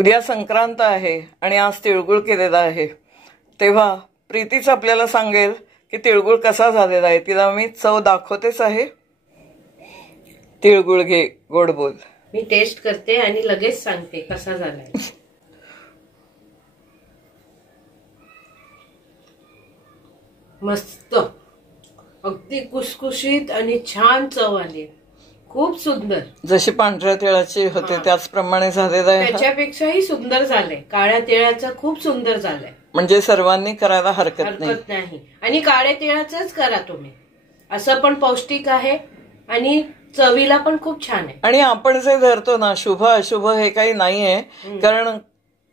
उद्या संक्रांत आहे आणि आज तिळगुळ केलेला आहे, तेव्हा प्रीतीच आपल्याला सांगेल की तिळगुळ कसा झालेला आहे. तिला मी चव दाखवतेच आहे. तिळगुळ घे, गोड बोल. मी टेस्ट करते आणि लगेच सांगते कसा झालाय. मस्त, अगदी कुसकुशीत आणि छान चव आली. खूप सुंदर, जशी पांढऱ्या तिळाची होते त्याचप्रमाणे झालेलं आहे. त्याच्यापेक्षाही सुंदर झालंय. काळ्या तिळाचं खूप सुंदर झालंय. म्हणजे सर्वांनी करायला हरकत नाही. आणि काळ्या तिळाचंच करा तुम्ही. असं पण पौष्टिक आहे आणि चवीला पण खूप छान आहे. आणि आपण जे धरतो ना शुभ अशुभ हे काही नाहीये. कारण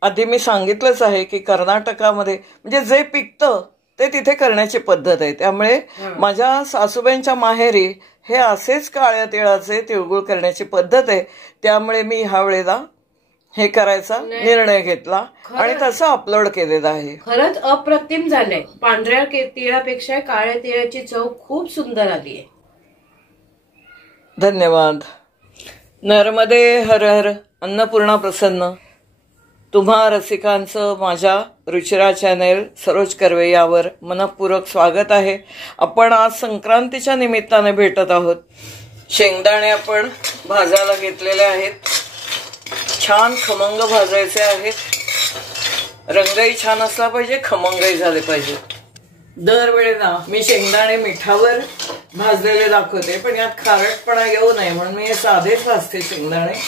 आधी मी सांगितलंच आहे की कर्नाटकामध्ये म्हणजे जे पिकतं ते तिथे करण्याची पद्धत आहे. त्यामुळे माझ्या सासूबाईंच्या माहेरी हे असेच काळ्या तिळाचे तिळगुळ करण्याची पद्धत आहे. त्यामुळे मी ह्या वेळेला हे करायचा निर्णय घेतला आणि तसं अपलोड केलेलं आहे. खरंच अप्रतिम झालंय. पांढऱ्या तिळापेक्षा काळ्या तिळाची चव खूप सुंदर आली आहे. धन्यवाद. नर्मदे हर हर, अन्नपूर्णा प्रसन्न. तुम्हा रसिकांचं माझ्या रुचिरा चॅनेल सरोज कर्वे यावर मनपूर्वक स्वागत आहे. आपण आज संक्रांतीच्या निमित्ताने भेटत आहोत. शेंगदाणे आपण भाजायला घेतलेले आहेत. छान खमंग भाजायचे आहेत. रंगही छान असला पाहिजे, खमंगही झाले पाहिजे. दरवेळेला मी शेंगदाणे मिठावर भाजलेले दाखवते, पण यात खारटपणा येऊ नये म्हणून मी हे साधेच भाजते शेंगदाणे.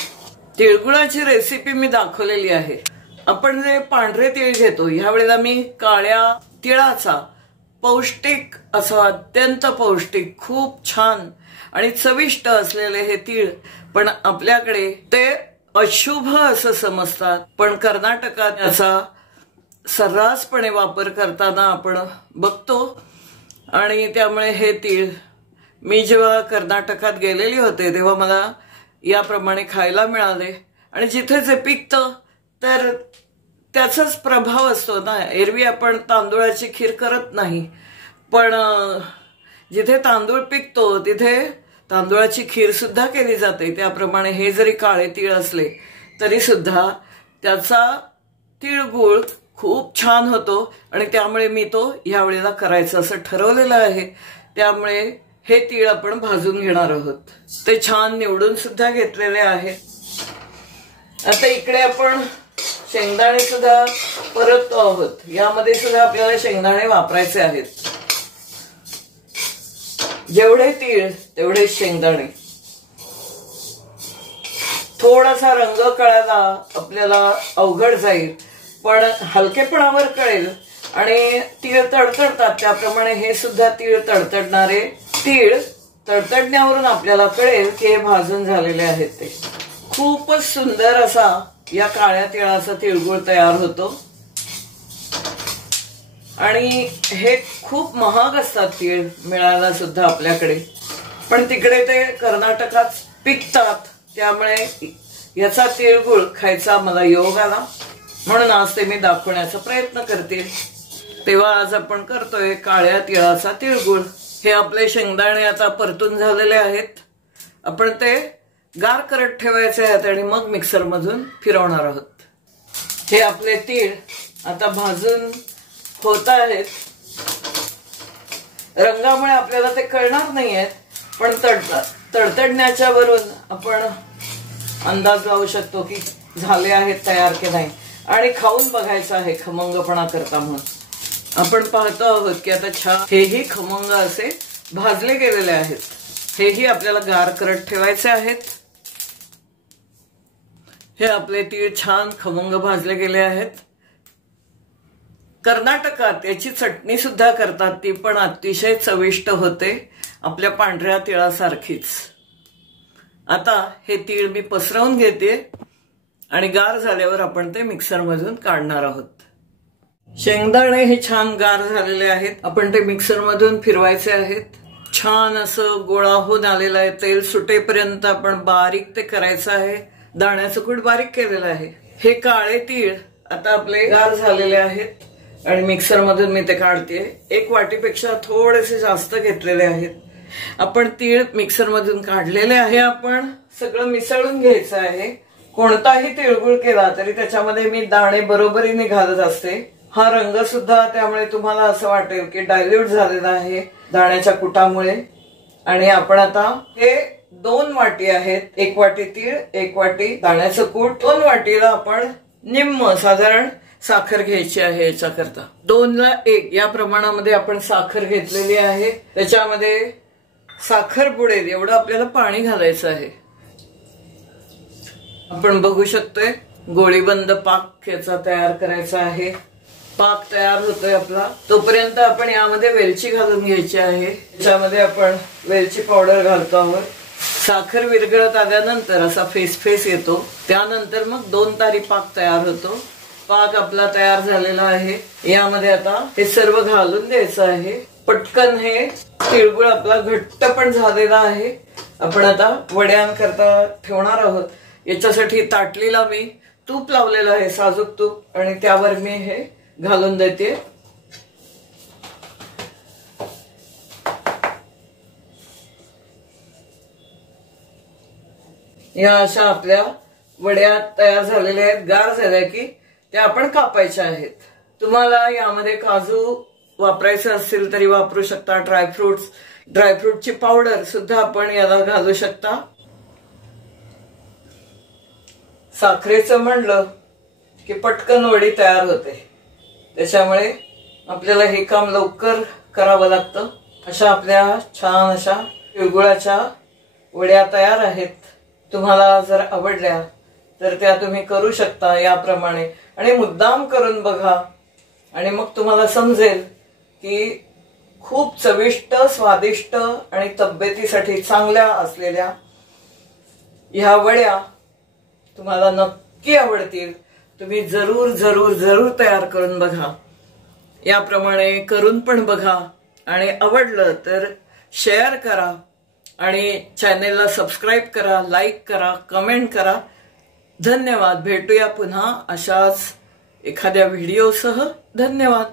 तिळगुळाची रेसिपी मी दाखवलेली आहे. आपण जे पांढरे तीळ घेतो ह्या वेळेला मी काळ्या तिळाचा पौष्टिक असा, अत्यंत पौष्टिक, खूप छान आणि चविष्ट असलेले हे तीळ, पण आपल्याकडे ते अशुभ असं समजतात. पण कर्नाटकात याचा सर्रासपणे वापर करताना आपण बघतो. आणि त्यामुळे हे तीळ मी जेव्हा कर्नाटकात गेलेली होते तेव्हा मला याप्रमाणे खायला मिळाले. आणि जिथे जे पिकतं तर त्याचाच प्रभाव असतो ना. एरवी आपण तांदूळाची खीर करत नाही, पण जिथे तांदूळ पिकतो तिथे तांदूळाची खीर सुद्धा केली जाते. त्याप्रमाणे हे जरी काळे तीळ असले तरी सुद्धा त्याचा तिळगुळ खूप छान होतो. आणि त्यामुळे मी तो यावेळेला करायचं असं ठरवलेलं आहे. त्यामुळे हे तीळ आपण भाजून घेणार आहोत. ते छान निवडून सुद्धा घेतलेले आहे. आता इकडे आपण शेंगदाणे सुद्धा परततो आहोत. यामध्ये सुद्धा आपल्याला शेंगदाणे वापरायचे आहेत. जेवढे तीळ तेवढे शेंगदाणे. थोडासा रंग कळायला आपल्याला अवघड जाईल, पण हलकेपणावर कळेल. आणि तीळ तडतडतात त्याप्रमाणे हे सुद्धा तीळ तडतडणारे. तीळ तडतडण्यावरून आपल्याला कळेल की हे भाजून झालेले आहेत. ते खूपच सुंदर असा या काळ्या तिळाचा तिळगुळ तयार होतो. आणि हे खूप महाग असतात तीळ मिळायला सुद्धा आपल्याकडे, पण तिकडे ते कर्नाटकात पिकतात. त्यामुळे याचा तिळगुळ खायचा मला योग आला, म्हणून आज ते मी दाखवण्याचा प्रयत्न करते. तेव्हा आज आपण करतोय काळ्या तिळाचा तिळगुळ. हे आपले शेंगदाणे आता परतून झालेले आहेत. आपण ते गार करत ठेवायचे आहेत आणि मग मिक्सर मधून फिरवणार आहोत. हे आपले तीळ आता भाजून होत आहेत. रंगामुळे आपल्याला ते कळणार नाहीये, पण तडतडण्याच्या वरून आपण अंदाज लावू शकतो की झाले आहेत तयार की नाही. आणि खाऊन बघायचं आहे खमंगपणा करता म्हणून. आपण पाहतो आहोत की आता छान हेही खमंग असे भाजले गेलेले आहेत. हेही आपल्याला गार करत ठेवायचे आहेत. हे आपले तीळ छान खमंग भाजले गेले आहेत. कर्नाटकात याची चटणी सुद्धा करतात, ती पण अतिशय चविष्ट होते, आपल्या पांढऱ्या तिळासारखीच. आता हे तीळ मी पसरवून घेते आणि गार झाल्यावर आपण ते मिक्सर मधून काढणार आहोत. शेंगदाणे हे छान गार झालेले आहेत. आपण ते मिक्सर मधून फिरवायचे आहेत. छान असं गोळा होऊन आलेलं आहे. तेल सुटेपर्यंत आपण बारीक ते करायचं आहे. दाण्याचं कूट बारीक केलेलं आहे. हे काळे तीळ आता आपले गार झालेले आहेत आणि मिक्सर मधून मी ते काढते. एक वाटीपेक्षा थोडेसे जास्त घेतलेले आहेत. आपण तीळ मिक्सर मधून काढलेले आहे. आपण सगळं मिसळून घ्यायचं आहे. कोणताही तिळगुळ केला तरी त्याच्यामध्ये मी दाणे बरोबरीने घालत असते. हा रंग सुद्धा त्यामुळे तुम्हाला असं वाटेल की डायल्यूट झालेला आहे दाण्याच्या कुटामुळे. आणि आपण आता हे 2 वाटी आहेत, 1 वाटी तीळ, 1 वाटी दाण्याचं कूट, 2 वाटीला आपण निम्म साधारण साखर घ्यायची आहे. याच्याकरता 2 ला 1 या प्रमाणामध्ये आपण साखर घेतलेली आहे. त्याच्यामध्ये साखर बुडेल एवढं आपल्याला पाणी घालायचं आहे. आपण बघू शकतोय गोळीबंद पाक याचा तयार करायचा आहे. पाक तयार होतोय आपला. तोपर्यंत आपण यामध्ये वेलची घालून घ्यायची आहे. याच्यामध्ये आपण वेलची पावडर घालतो आहोत. साखर विरघळत आल्यानंतर असा फेस येतो. त्यानंतर मग 2 तारी पाक तयार होतो. पाक आपला तयार झालेला आहे. यामध्ये आता हे सर्व घालून द्यायचं आहे. पटकन हे तिळगुळ आपला घट्ट पण झालेला आहे. आपण आता वड्यांकरता ठेवणार आहोत. याच्यासाठी ताटलीला मी तूप लावलेलं आहे, साजूक तूप, आणि त्यावर मी हे घालून देते. या अशा आपल्या वड्या तयार झालेल्या आहेत. गार झाल्या की त्या आपण कापायच्या आहेत. तुम्हाला यामध्ये काजू वापरायचं असेल तरी वापरू शकता. ड्रायफ्रुटची पावडर सुद्धा आपण याला घालू शकता. साखरेचं म्हणलं की पटकन वडी तयार होते. त्याच्यामुळे आपल्याला हे काम लवकर करावं लागतं. अशा आपल्या छान अशा तिळगुळाच्या वड्या तयार आहेत. तुम्हाला जर आवडल्या तर त्या तुम्ही करू शकता याप्रमाणे, आणि मुद्दाम करून बघा आणि मग तुम्हाला समजेल की खूप चविष्ट, स्वादिष्ट आणि तब्येतीसाठी चांगल्या असलेल्या ह्या वड्या तुम्हाला नक्की आवडतील. तुम्ही जरूर जरूर जरूर तयार करून बघा. याप्रमाणे करून पण बघा आणि आवडलं तर शेअर करा आणि चॅनेलला सबस्क्राईब करा, लाईक करा, कमेंट करा. धन्यवाद. भेटूया पुन्हा अशाच एखाद्या व्हिडिओसह. धन्यवाद.